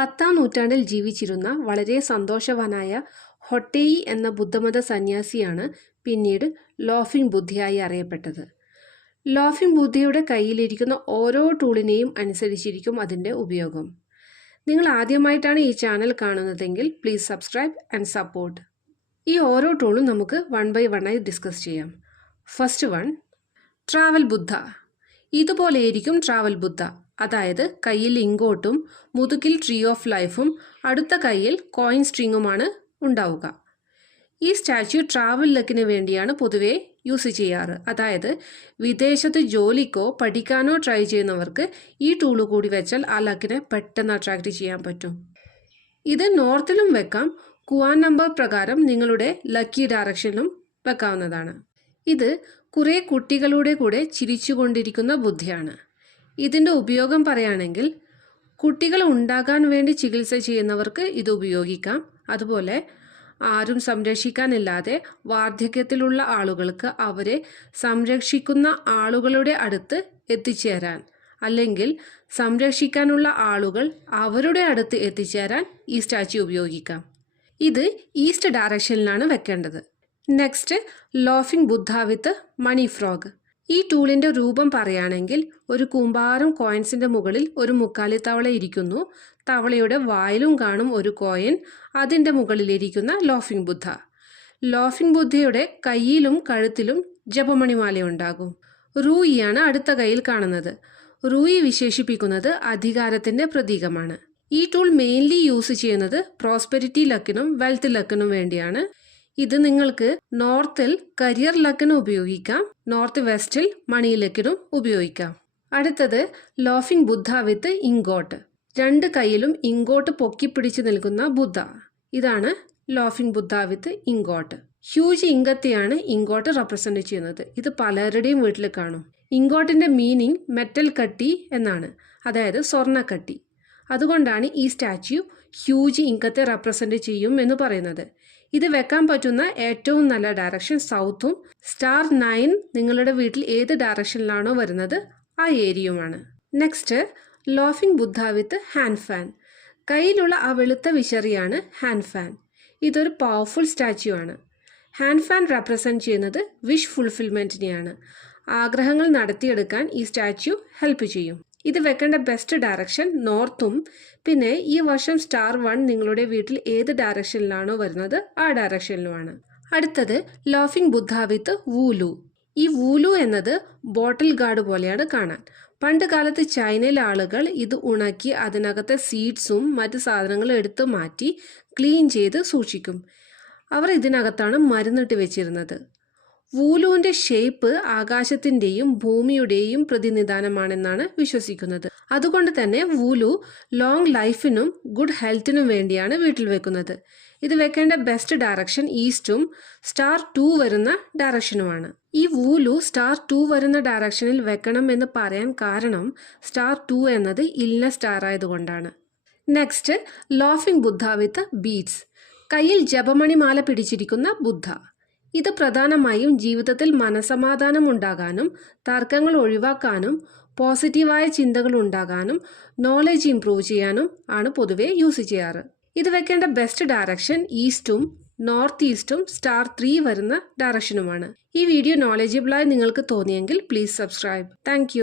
10ാം നൂറ്റാണ്ടിൽ ജീവിച്ചിരുന്ന വളരെ സന്തോഷവാനായ ഹൊട്ടേയി എന്ന ബുദ്ധമത സന്യാസിയാണ് പിന്നീട് ലോഫിംഗ് ബുദ്ധയായി അറിയപ്പെട്ടത്. ലോഫിംഗ് ബുദ്ധയുടെ കയ്യിലിരിക്കുന്ന ഓരോ ടൂളിനെയും അനുസരിച്ചിരിക്കും അതിൻ്റെ ഉപയോഗം. നിങ്ങൾ ആദ്യമായിട്ടാണ് ഈ ചാനൽ കാണുന്നതെങ്കിൽ പ്ലീസ് സബ്സ്ക്രൈബ് ആൻഡ് സപ്പോർട്ട്. ഈ ഓരോ ടൂളും നമുക്ക് 1 by 1 ആയി ഡിസ്കസ് ചെയ്യാം. ഫസ്റ്റ് വൺ, ട്രാവൽ ബുദ്ധ. ഇതുപോലെയായിരിക്കും ട്രാവൽ ബുദ്ധ. അതായത് കയ്യിൽ ഇങ്കോട്ടും മുതുകിൽ ട്രീ ഓഫ് ലൈഫും അടുത്ത കയ്യിൽ കോയിൻ സ്ട്രിങ്ങുമാണ് ഉണ്ടാവുക. ഈ സ്റ്റാച്യു ട്രാവൽ ലക്കിന് വേണ്ടിയാണ് പൊതുവെ യൂസ് ചെയ്യാറ്. അതായത് വിദേശത്ത് ജോലിക്കോ പഠിക്കാനോ ട്രൈ ചെയ്യുന്നവർക്ക് ഈ ടൂള് കൂടി വെച്ചാൽ ആ ലക്കിനെ പെട്ടെന്ന് അട്രാക്റ്റ് ചെയ്യാൻ പറ്റും. ഇത് നോർത്തിലും വെക്കാം, കുവാൻ നമ്പർ പ്രകാരം നിങ്ങളുടെ ലക്കി ഡയറക്ഷനിലും വെക്കാവുന്നതാണ്. ഇത് കുറേ കുട്ടികളുടെ കൂടെ ചിരിച്ചുകൊണ്ടിരിക്കുന്ന ബുദ്ധയാണ്. ഇതിൻ്റെ ഉപയോഗം പറയുകയാണെങ്കിൽ കുട്ടികൾ ഉണ്ടാകാൻ വേണ്ടി ചികിത്സ ചെയ്യുന്നവർക്ക് ഇത് ഉപയോഗിക്കാം. അതുപോലെ ആരും സംരക്ഷിക്കാനില്ലാതെ വാർദ്ധക്യത്തിലുള്ള ആളുകൾക്ക് അവരെ സംരക്ഷിക്കുന്ന ആളുകളുടെ അടുത്ത് എത്തിച്ചേരാൻ, അല്ലെങ്കിൽ സംരക്ഷിക്കാനുള്ള ആളുകൾ അവരുടെ അടുത്ത് എത്തിച്ചേരാൻ ഈ സ്റ്റാച്യു ഉപയോഗിക്കാം. ഇത് ഈസ്റ്റ് ഡയറക്ഷനിലാണ് വെക്കേണ്ടത്. നെക്സ്റ്റ്, ലോഫിംഗ് ബുദ്ധ വിത്ത് മണി ഫ്രോഗ്. ഈ ടൂളിൻ്റെ രൂപം പറയുകയാണെങ്കിൽ ഒരു കൂമ്പാരം കോയിൻസിൻ്റെ മുകളിൽ ഒരു മുക്കാലി തവള ഇരിക്കുന്നു. തവളയുടെ വായിലും കാണും ഒരു കോയിൻ. അതിൻ്റെ മുകളിലിരിക്കുന്ന ലോഫിംഗ് ബുദ്ധ. ലോഫിംഗ് ബുദ്ധയുടെ കയ്യിലും കഴുത്തിലും ജപമണിമാല ഉണ്ടാകും. റൂയിയാണ് അടുത്ത കയ്യിൽ കാണുന്നത്. റൂയി വിശേഷിപ്പിക്കുന്നത് അധികാരത്തിൻ്റെ പ്രതീകമാണ്. ഈ ടൂൾ മെയിൻലി യൂസ് ചെയ്യുന്നത് പ്രോസ്പെരിറ്റി ലക്കിനും വെൽത്ത് ലക്കിനും വേണ്ടിയാണ്. ഇത് നിങ്ങൾക്ക് നോർത്തിൽ കരിയർ ലക്കിനും ഉപയോഗിക്കാം, നോർത്ത് വെസ്റ്റിൽ മണി ലക്കിനും ഉപയോഗിക്കാം. അടുത്തത് ലോഫിംഗ് ബുദ്ധ വിത്ത് ഇങ്കോട്ട്. 2 കൈയിലും ഇങ്കോട്ട് പൊക്കിപ്പിടിച്ച് നിൽക്കുന്ന ബുദ്ധ. ഇതാണ് ലോഫിംഗ് ബുദ്ധ വിത്ത് ഇങ്കോട്ട്. ഹ്യൂജ് ഇങ്കത്തെയാണ് ഇങ്കോട്ട് റെപ്രസെന്റ് ചെയ്യുന്നത്. ഇത് പലരുടെയും വീട്ടിൽ കാണും. ഇങ്കോട്ടിന്റെ മീനിങ് മെറ്റൽ കട്ടി എന്നാണ്, അതായത് സ്വർണ്ണക്കട്ടി. അതുകൊണ്ടാണ് ഈ സ്റ്റാച്യു ഹ്യൂജ് ഇങ്കത്തെ റെപ്രസെന്റ് ചെയ്യും എന്ന് പറയുന്നത്. ഇത് വെക്കാൻ പറ്റുന്ന ഏറ്റവും നല്ല ഡയറക്ഷൻ സൗത്തും സ്റ്റാർ 9 നിങ്ങളുടെ വീട്ടിൽ ഏത് ഡയറക്ഷനിലാണോ വരുന്നത് ആ ഏരിയയുമാണ്. Next, laughing Buddha with hand fan. കയ്യിലുള്ള ആ വെളുത്ത വിശറിയാണ് ഹാൻഡ് ഫാൻ. ഇതൊരു പവർഫുൾ സ്റ്റാച്യു ആണ്. ഹാൻഡ് ഫാൻ റെപ്രസെന്റ് ചെയ്യുന്നത് വിഷ് ഫുൾഫിൽമെന്റിനെയാണ്. ആഗ്രഹങ്ങൾ നടത്തിയെടുക്കാൻ ഈ സ്റ്റാച്യു ഹെൽപ്പ് ചെയ്യും. ഇത് വെക്കേണ്ട ബെസ്റ്റ് ഡയറക്ഷൻ നോർത്തും, പിന്നെ ഈ വർഷം സ്റ്റാർ 1 നിങ്ങളുടെ വീട്ടിൽ ഏത് ഡയറക്ഷനിലാണോ വരുന്നത് ആ ഡയറക്ഷനിലുമാണ്. അടുത്തത് ലോഫിംഗ് ബുദ്ധ വിത്ത് വൂലു. ഈ വൂലു എന്നത് ബോട്ടിൽ ഗാർഡ് പോലെയാണ് കാണാൻ. പണ്ട് കാലത്ത് ചൈനയിലെ ആളുകൾ ഇത് ഉണക്കി അതിനകത്തെ സീഡ്സും മറ്റ് സാധനങ്ങളും എടുത്തു മാറ്റി ക്ലീൻ ചെയ്ത് സൂക്ഷിക്കും. അവർ ഇതിനകത്താണ് മരുന്നിട്ട് വെച്ചിരുന്നത്. വൂലുവിൻ്റെ ഷേപ്പ് ആകാശത്തിൻ്റെയും ഭൂമിയുടെയും പ്രതിനിധാനമാണെന്നാണ് വിശ്വസിക്കുന്നത്. അതുകൊണ്ട് തന്നെ വൂലു ലോങ് ലൈഫിനും ഗുഡ് ഹെൽത്തിനും വേണ്ടിയാണ് വീട്ടിൽ വെക്കുന്നത്. ഇത് വെക്കേണ്ട ബെസ്റ്റ് ഡയറക്ഷൻ ഈസ്റ്റും സ്റ്റാർ 2 വരുന്ന ഡയറക്ഷനുമാണ്. ഈ വൂലു സ്റ്റാർ 2 വരുന്ന ഡയറക്ഷനിൽ വെക്കണം എന്ന് പറയാൻ കാരണം സ്റ്റാർ 2 എന്നത് ഇല്ല സ്റ്റാർ ആയതുകൊണ്ടാണ്. നെക്സ്റ്റ്, ലോഫിംഗ് ബുദ്ധ വിത്ത് ബീഡ്സ്. കയ്യിൽ ജപമണിമാല പിടിച്ചിരിക്കുന്ന ബുദ്ധ. ഇത് പ്രധാനമായും ജീവിതത്തിൽ മനസമാധാനം ഉണ്ടാകാനും തർക്കങ്ങൾ ഒഴിവാക്കാനും പോസിറ്റീവായ ചിന്തകൾ ഉണ്ടാകാനും നോളജ് ഇംപ്രൂവ് ചെയ്യാനും ആണ് പൊതുവെ യൂസ് ചെയ്യാറ്. ഇത് വെക്കേണ്ട ബെസ്റ്റ് ഡയറക്ഷൻ ഈസ്റ്റും നോർത്ത് ഈസ്റ്റും സ്റ്റാർ 3 വരുന്ന ഡയറക്ഷനുമാണ്. ഈ വീഡിയോ നോളജബിളായി നിങ്ങൾക്ക് തോന്നിയെങ്കിൽ പ്ലീസ് സബ്സ്ക്രൈബ്. താങ്ക്